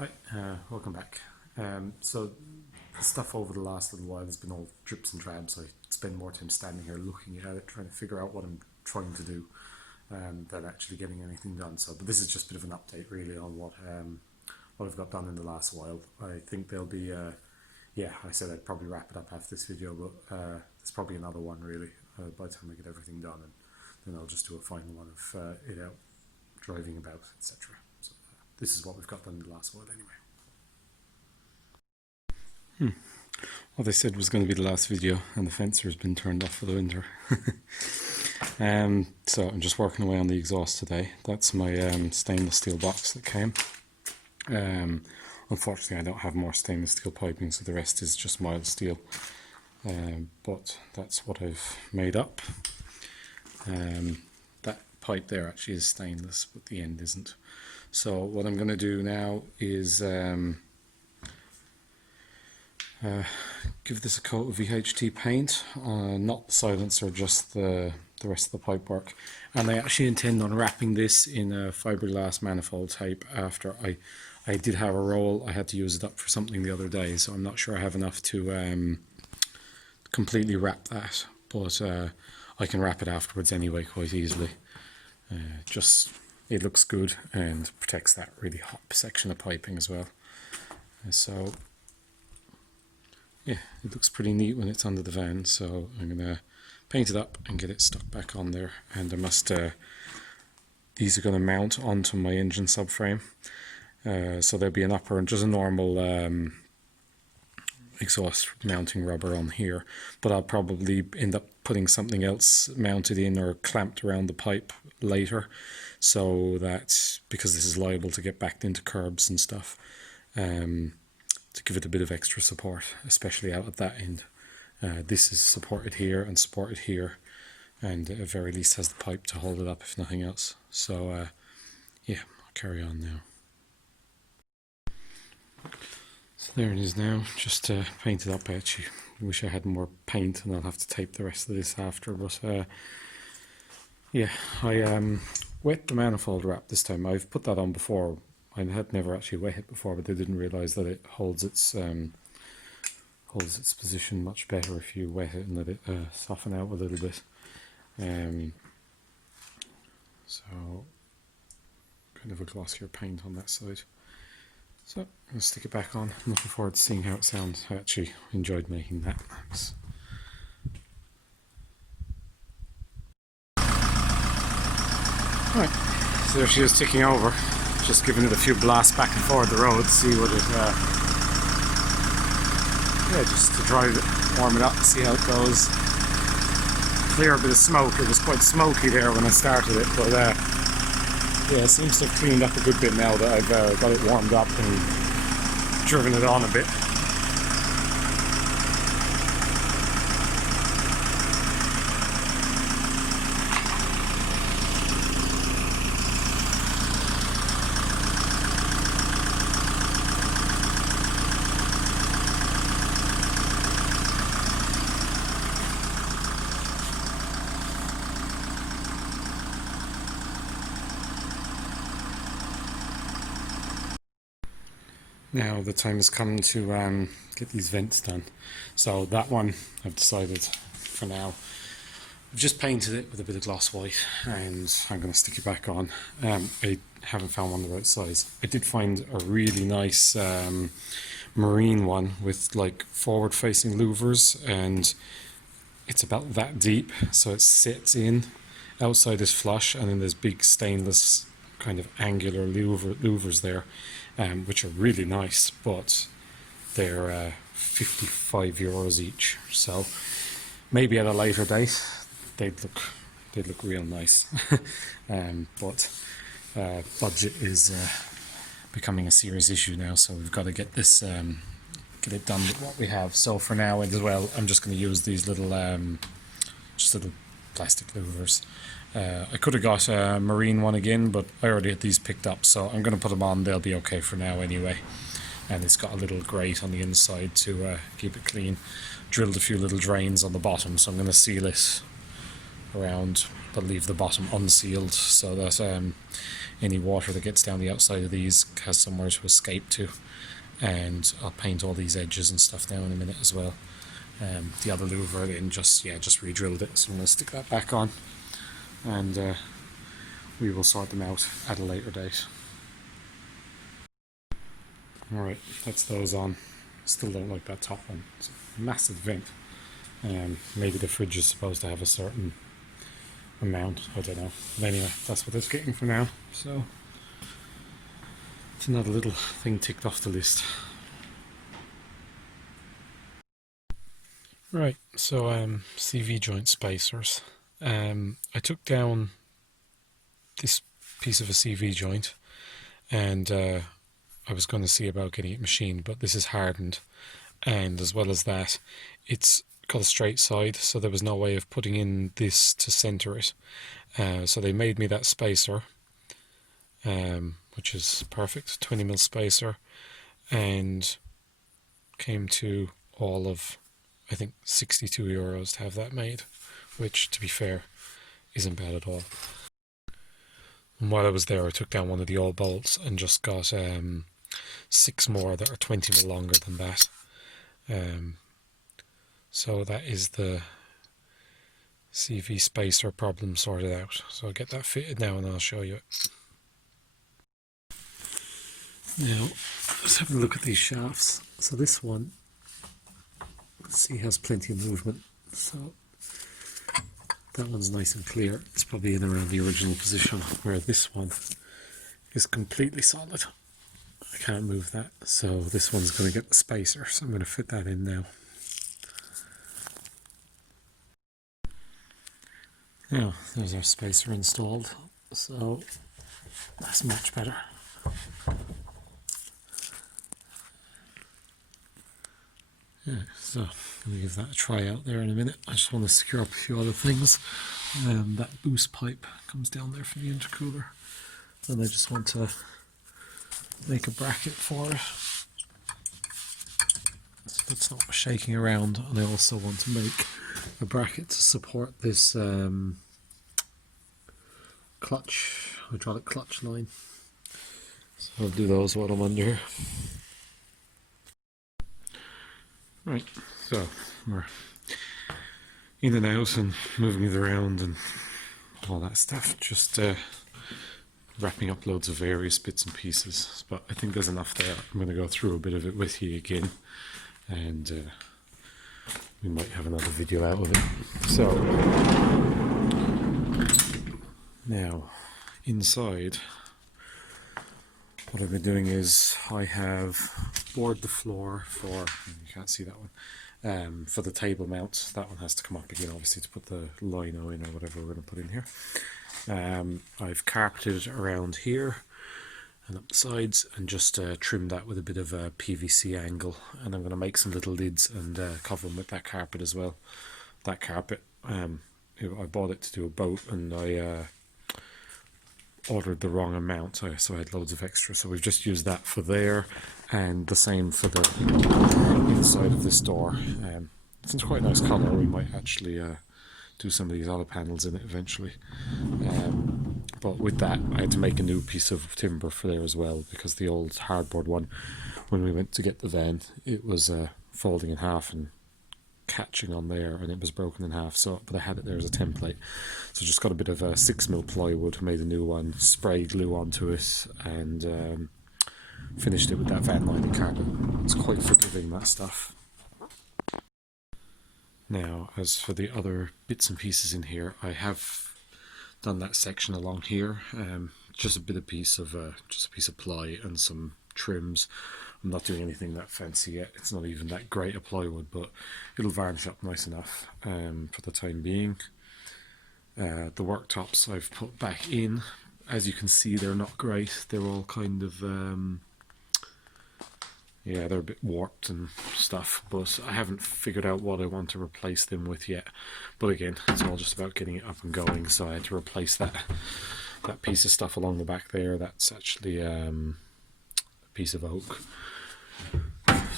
Hi, welcome back. So the stuff over the last little while has been all drips and drabs. I spend more time standing here looking at it, trying to figure out what I'm trying to do, than actually getting anything done. But this is just a bit of an update really on what I've got done in the last while. I think there'll be yeah, I said I'd probably wrap it up after this video, but there's probably another one really by the time I get everything done, and then I'll just do a final one of it out, driving about, etc. So this is what we've got done in the last while anyway. What they said was going to be the last video, and the fencer has been turned off for the winter. So I'm just working away on the exhaust today. That's my stainless steel box that came. Unfortunately I don't have more stainless steel piping, so the rest is just mild steel, but that's what I've made up. That pipe there actually is stainless, but the end isn't. So what I'm going to do now is give this a coat of VHT paint, not the silencer, just the rest of the pipework. And I actually intend on wrapping this in a fiberglass manifold tape after I did have a roll. I had to use it up for something the other day, so I'm not sure I have enough to completely wrap that, but I can wrap it afterwards anyway quite easily. Just it looks good and protects that really hot section of piping as well. So yeah, it looks pretty neat when it's under the van, so I'm gonna paint it up and get it stuck back on there. And I must these are going to mount onto my engine subframe, so there'll be an upper and just a normal exhaust mounting rubber on here, but I'll probably end up putting something else mounted in or clamped around the pipe later, so that, because this is liable to get backed into curbs and stuff, to give it a bit of extra support, especially out at that end. This is supported here and supported here, and at the very least has the pipe to hold it up if nothing else. So yeah, I'll carry on now. So there it is now, just painted up. I actually wish I had more paint, and I'll have to tape the rest of this after, but yeah, I wet the manifold wrap this time. I've put that on before. I had never actually wet it before, but I didn't realise that it holds its position much better if you wet it and let it soften out a little bit. So kind of a glossier paint on that side. So I'm going to stick it back on. I'm looking forward to seeing how it sounds. I actually enjoyed making that. Right, so there she is ticking over. Just giving it a few blasts back and forward the road, see what it, yeah, just to drive it, warm it up, see how it goes. Clear a bit of smoke. It was quite smoky there when I started it, but yeah, it seems to have cleaned up a good bit now that I've got it warmed up and driven it on a bit. Now the time has come to get these vents done. So that one I've decided for now, I've just painted it with a bit of gloss white, and I'm going to stick it back on. I haven't found one the right size. I did find a really nice marine one with like forward facing louvers, and it's about that deep, so it sits in. Outside is flush, and then there's big stainless kind of angular louvers there, which are really nice, but they're €55 each. So maybe at a later date they'd look real nice. But budget is becoming a serious issue now, so we've got to get this get it done with what we have. So for now as well, I'm just going to use these little just little plastic louvers. I could have got a marine one again, but I already had these picked up, so I'm going to put them on. They'll be okay for now anyway. And it's got a little grate on the inside to keep it clean. Drilled a few little drains on the bottom, so I'm going to seal it around, but leave the bottom unsealed so that any water that gets down the outside of these has somewhere to escape to. And I'll paint all these edges and stuff now in a minute as well. The other louver then just re-drilled it, so I'm going to stick that back on, and we will sort them out at a later date. Alright, that's those on. Still don't like that top one. It's a massive vent. Maybe the fridge is supposed to have a certain amount, I don't know. But anyway, that's what it's getting for now. So it's another little thing ticked off the list. Right, so CV joint spacers. I took down this piece of a CV joint, and I was going to see about getting it machined, but this is hardened, and as well as that, it's got a straight side, so there was no way of putting in this to center it. So they made me that spacer, which is perfect, 20mm spacer, and came to all of, I think, €62 to have that made, which, to be fair, isn't bad at all. And while I was there, I took down one of the old bolts and just got 6 more that are 20mm longer than that. So that is the CV spacer problem sorted out. So I'll get that fitted now and I'll show you it. Now, let's have a look at these shafts. So this one, let's see, has plenty of movement. So that one's nice and clear. It's probably in around the original position, where this one is completely solid. I can't move that. So this one's going to get the spacer. So I'm going to fit that in now. Now, there's our spacer installed. So that's much better. Yeah, so I'm going to give that a try out there in a minute. I just want to secure up a few other things. That boost pipe comes down there for the intercooler, and I just want to make a bracket for it so it's not shaking around, and I also want to make a bracket to support this hydraulic clutch line. So I'll do those while I'm under here. Right, so we're in and out and moving it around and all that stuff, just wrapping up loads of various bits and pieces, but I think there's enough there. I'm going to go through a bit of it with you again, and we might have another video out of it. So now inside, what I've been doing is I have bored the floor for, you can't see that one, for the table mount. That one has to come up again, obviously, to put the lino in or whatever we're going to put in here. I've carpeted around here and up the sides, and just trimmed that with a bit of a PVC angle, and I'm going to make some little lids and cover them with that carpet as well. That carpet, I bought it to do a boat, and I ordered the wrong amount, so I had loads of extra, so we've just used that for there, and the same for the inside of this door. It's quite a nice colour. We might actually do some of these other panels in it eventually, but with that I had to make a new piece of timber for there as well, because the old hardboard one, when we went to get the van, it was folding in half and catching on there, and it was broken in half. So, but I had it there as a template, so just got a bit of 6mm plywood, made a new one, sprayed glue onto it, and finished it with that van lining carpet. It's quite forgiving, that stuff. Now, as for the other bits and pieces in here, I have done that section along here, just a piece of ply and some trims. I'm not doing anything that fancy yet. It's not even that great a plywood, but it'll varnish up nice enough for the time being. The worktops I've put back in. As you can see, they're not great. They're all kind of yeah, they're a bit warped and stuff, but I haven't figured out what I want to replace them with yet. But again, it's all just about getting it up and going, so I had to replace that piece of stuff along the back there. That's actually a piece of oak.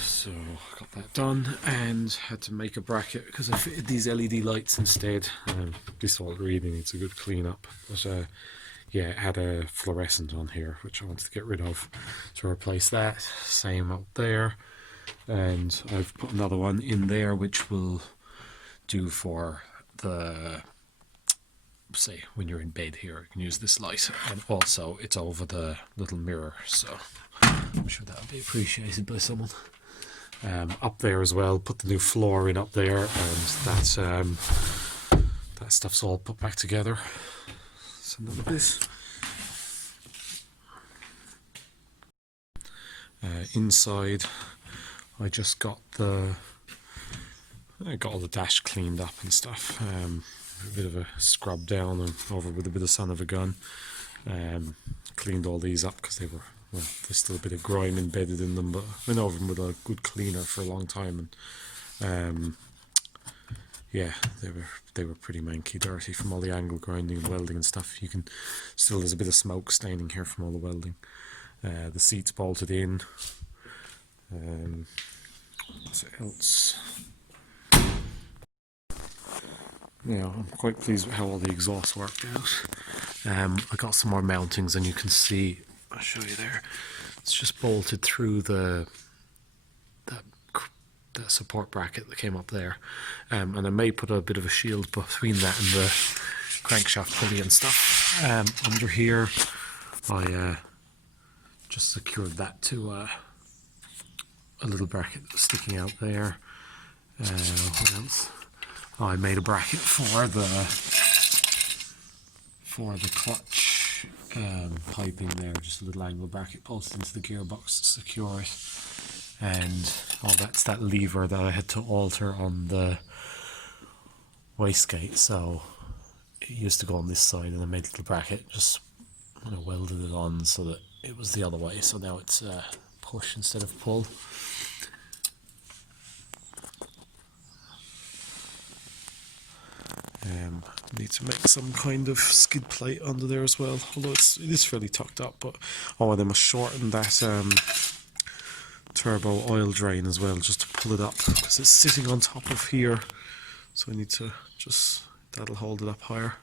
So got that done and had to make a bracket because I fitted these LED lights instead. This all really needs a good clean up, but yeah, it had a fluorescent on here which I wanted to get rid of, to replace that. Same up there, and I've put another one in there which will do for the, say, when you're in bed here you can use this light, and also it's over the little mirror, so I'm sure that'll be appreciated by someone. Up there as well, put the new floor in up there, and that stuff's all put back together. So none of this. Inside, I just got all the dash cleaned up and stuff. A bit of a scrub down and over with a bit of son of a gun. Cleaned all these up because they were, well, there's still a bit of grime embedded in them, but I went over them with a good cleaner for a long time, and yeah, they were pretty manky dirty from all the angle grinding and welding and stuff. You can still, there's a bit of smoke staining here from all the welding. The seat's bolted in. What else? Yeah, I'm quite pleased with how all the exhaust worked out. I got some more mountings, and you can see, I'll show you there, it's just bolted through the support bracket that came up there, and I may put a bit of a shield between that and the crankshaft pulley and stuff. Under here I just secured that to a little bracket that's sticking out there. What else? Oh, I made a bracket for the clutch piping there, just a little angle bracket bolted into the gearbox to secure it. And that's that lever that I had to alter on the wastegate. So it used to go on this side, and I made a little bracket, just welded it on so that it was the other way. So now it's push instead of pull. Need to make some kind of skid plate under there as well, although it is fairly tucked up. But and I must shorten that turbo oil drain as well, just to pull it up, because it's sitting on top of here, so I need to that'll hold it up higher.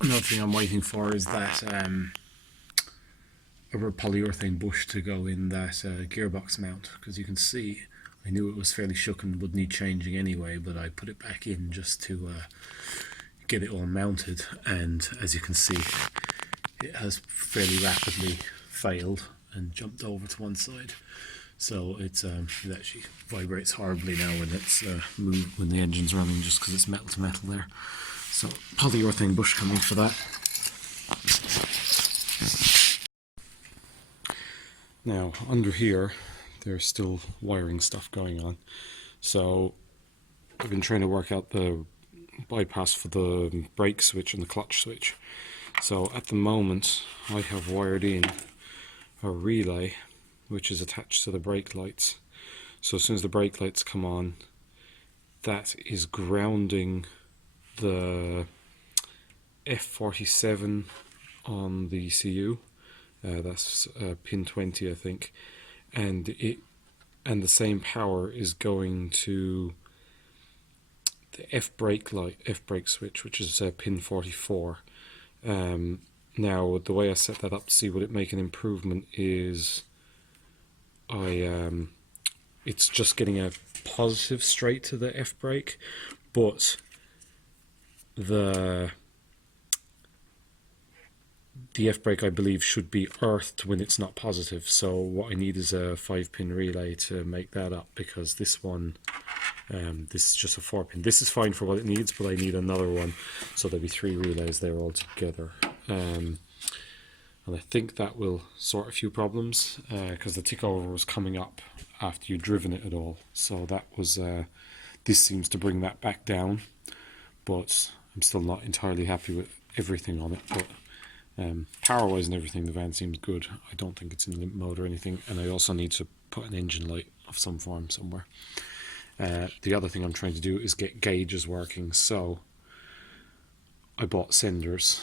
Another thing I'm waiting for is that a polyurethane bush to go in that gearbox mount, because you can see I knew it was fairly shook and would need changing anyway, but I put it back in just to get it all mounted, and as you can see it has fairly rapidly failed and jumped over to one side. So it actually vibrates horribly now when it's when the engine's running, just because it's metal to metal there. So polyurethane bush coming for that. Now under here there's still wiring stuff going on, so I've been trying to work out the bypass for the brake switch and the clutch switch. So at the moment I have wired in a relay which is attached to the brake lights. So as soon as the brake lights come on, that is grounding the F47 on the ECU. That's pin 20, I think, and the same power is going to the F brake switch, which is pin 44. Now the way I set that up to see would it make an improvement is it's just getting a positive straight to the F brake, but the F brake, I believe, should be earthed when it's not positive. So what I need is a 5-pin relay to make that up, because this one, this is just a 4-pin. This is fine for what it needs, but I need another one, so there'll be 3 relays there all together. And I think that will sort a few problems, because the tick over was coming up after you'd driven it at all. So that was, this seems to bring that back down, but I'm still not entirely happy with everything on it. But power-wise and everything, the van seems good. I don't think it's in limp mode or anything, and I also need to put an engine light of some form somewhere. The other thing I'm trying to do is get gauges working, so I bought senders.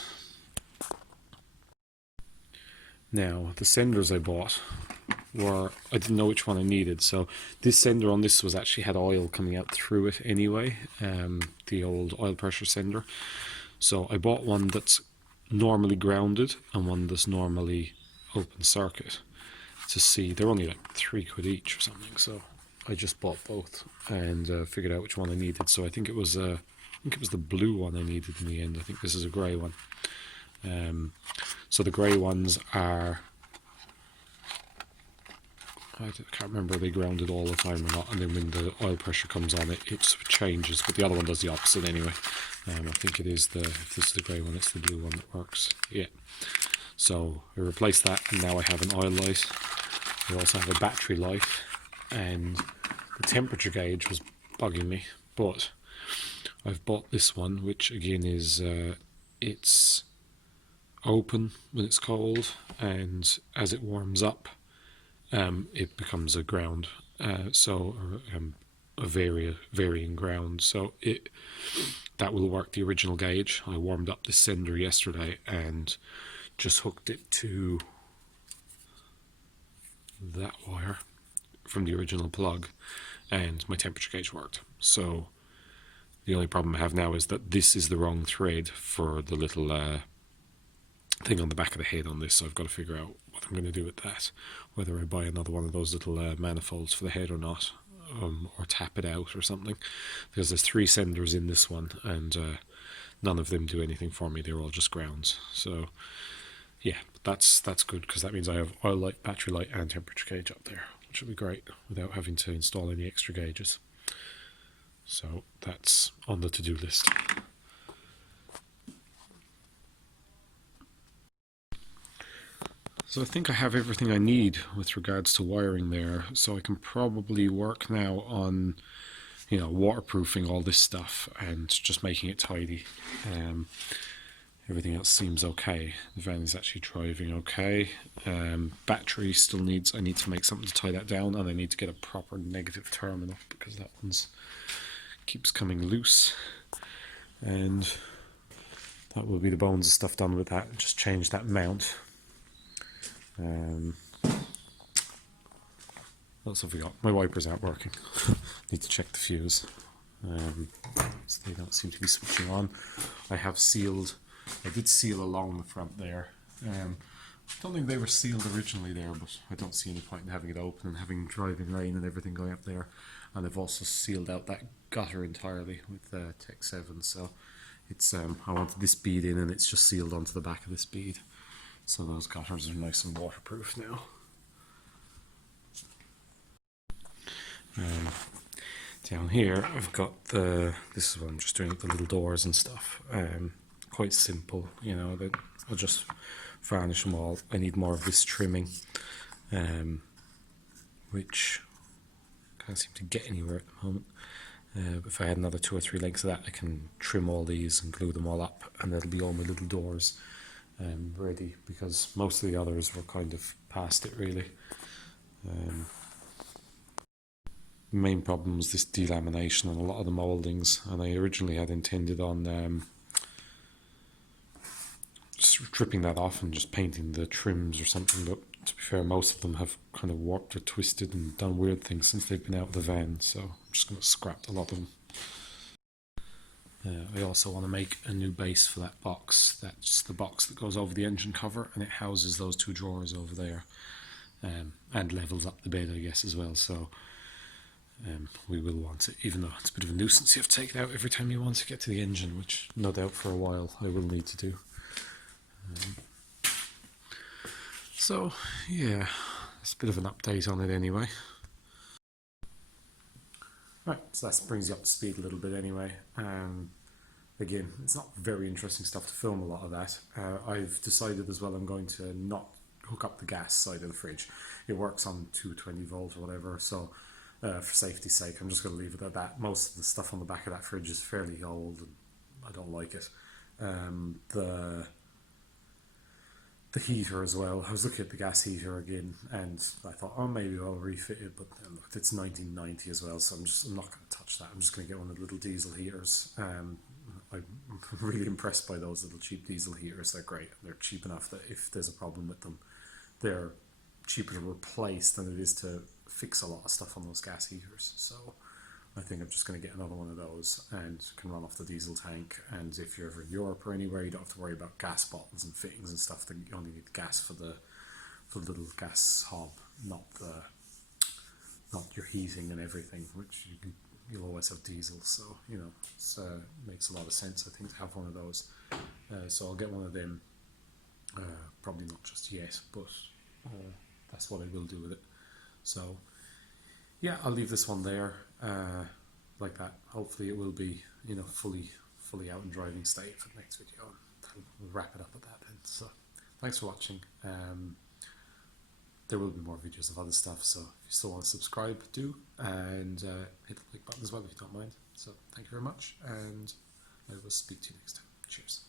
Now, the senders I bought were, I didn't know which one I needed. So this sender on this was actually had oil coming out through it anyway, the old oil pressure sender. So I bought one that's normally grounded and one that's normally open circuit to see. They're only like £3 each or something. So I just bought both and figured out which one I needed. So I think it was the blue one I needed in the end. I think this is a grey one. So the grey ones are, I can't remember if they grounded all the time or not, and then when the oil pressure comes on it changes, but the other one does the opposite anyway. I think it is if this is the grey one, it's the blue one that works. Yeah. So I replaced that, and now I have an oil light. I also have a battery light, and the temperature gauge was bugging me, but I've bought this one, which again is it's open when it's cold, and as it warms up, it becomes a ground, a varying ground. So that will work the original gauge. I warmed up this sender yesterday and just hooked it to that wire from the original plug, and my temperature gauge worked. So the only problem I have now is that this is the wrong thread for the little thing on the back of the head on this, so I've got to figure out what I'm going to do with that, whether I buy another one of those little manifolds for the head or not, or tap it out or something, because there's 3 senders in this one, and none of them do anything for me. They're all just grounds. So yeah, that's good, because that means I have oil light, battery light and temperature gauge up there, which will be great without having to install any extra gauges. So that's on the to-do list. So I think I have everything I need with regards to wiring there, so I can probably work now on, waterproofing all this stuff and just making it tidy. Everything else seems okay. The van is actually driving okay. Battery still I need to make something to tie that down, and I need to get a proper negative terminal because that one's keeps coming loose. And that will be the bones of stuff done with that. Just change that mount. What else have we got? My wipers aren't working. Need to check the fuse. So they don't seem to be switching on. I did seal along the front there. I don't think they were sealed originally there, but I don't see any point in having it open and having driving rain and everything going up there. And I've also sealed out that gutter entirely with Tech 7. So it's I wanted this bead in, and it's just sealed onto the back of this bead. So those gutters are nice and waterproof now. Down here I've got this is what I'm just doing with the little doors and stuff. Quite simple, I'll just varnish them all. I need more of this trimming, which I can't seem to get anywhere at the moment. But if I had another 2 or 3 lengths of that, I can trim all these and glue them all up, and that'll be all my little doors ready, because most of the others were kind of past it really. The main problem was this delamination on a lot of the mouldings, and I originally had intended on stripping that off and just painting the trims or something, but to be fair, most of them have kind of warped or twisted and done weird things since they've been out of the van, so I'm just going to scrap a lot of them. I also want to make a new base for that box. That's the box that goes over the engine cover, and it houses those 2 drawers over there, and levels up the bed, I guess, as well. So we will want it, even though it's a bit of a nuisance. You have to take it out every time you want to get to the engine, which no doubt for a while I will need to do. So yeah, it's a bit of an update on it anyway. Right, so that brings you up to speed a little bit anyway. Again, it's not very interesting stuff to film, a lot of that. I've decided as well I'm going to not hook up the gas side of the fridge. It works on 220 volt or whatever, so for safety's sake I'm just going to leave it at that. Most of the stuff on the back of that fridge is fairly old and I don't like it. The heater as well. I was looking at the gas heater again, and I thought, oh, maybe I'll refit it, but look, it's 1990 as well, so I'm not going to touch that. I'm just going to get one of the little diesel heaters. I'm really impressed by those little cheap diesel heaters. They're great. They're cheap enough that if there's a problem with them, they're cheaper to replace than it is to fix a lot of stuff on those gas heaters. So I think I'm just going to get another one of those and can run off the diesel tank. And if you're ever in Europe or anywhere, you don't have to worry about gas bottles and fittings and stuff. You only need gas for the little gas hob, not your heating and everything, which you'll always have diesel. So you know, it makes a lot of sense, I think, to have one of those. So I'll get one of them. Probably not just yet, but that's what I will do with it. So yeah, I'll leave this one there like that. Hopefully it will be, you know, fully out and driving state for the next video. We'll wrap it up at that then. So thanks for watching. There will be more videos of other stuff, so if you still want to subscribe, do, and hit the like button as well if you don't mind. So thank you very much, and I will speak to you next time. Cheers.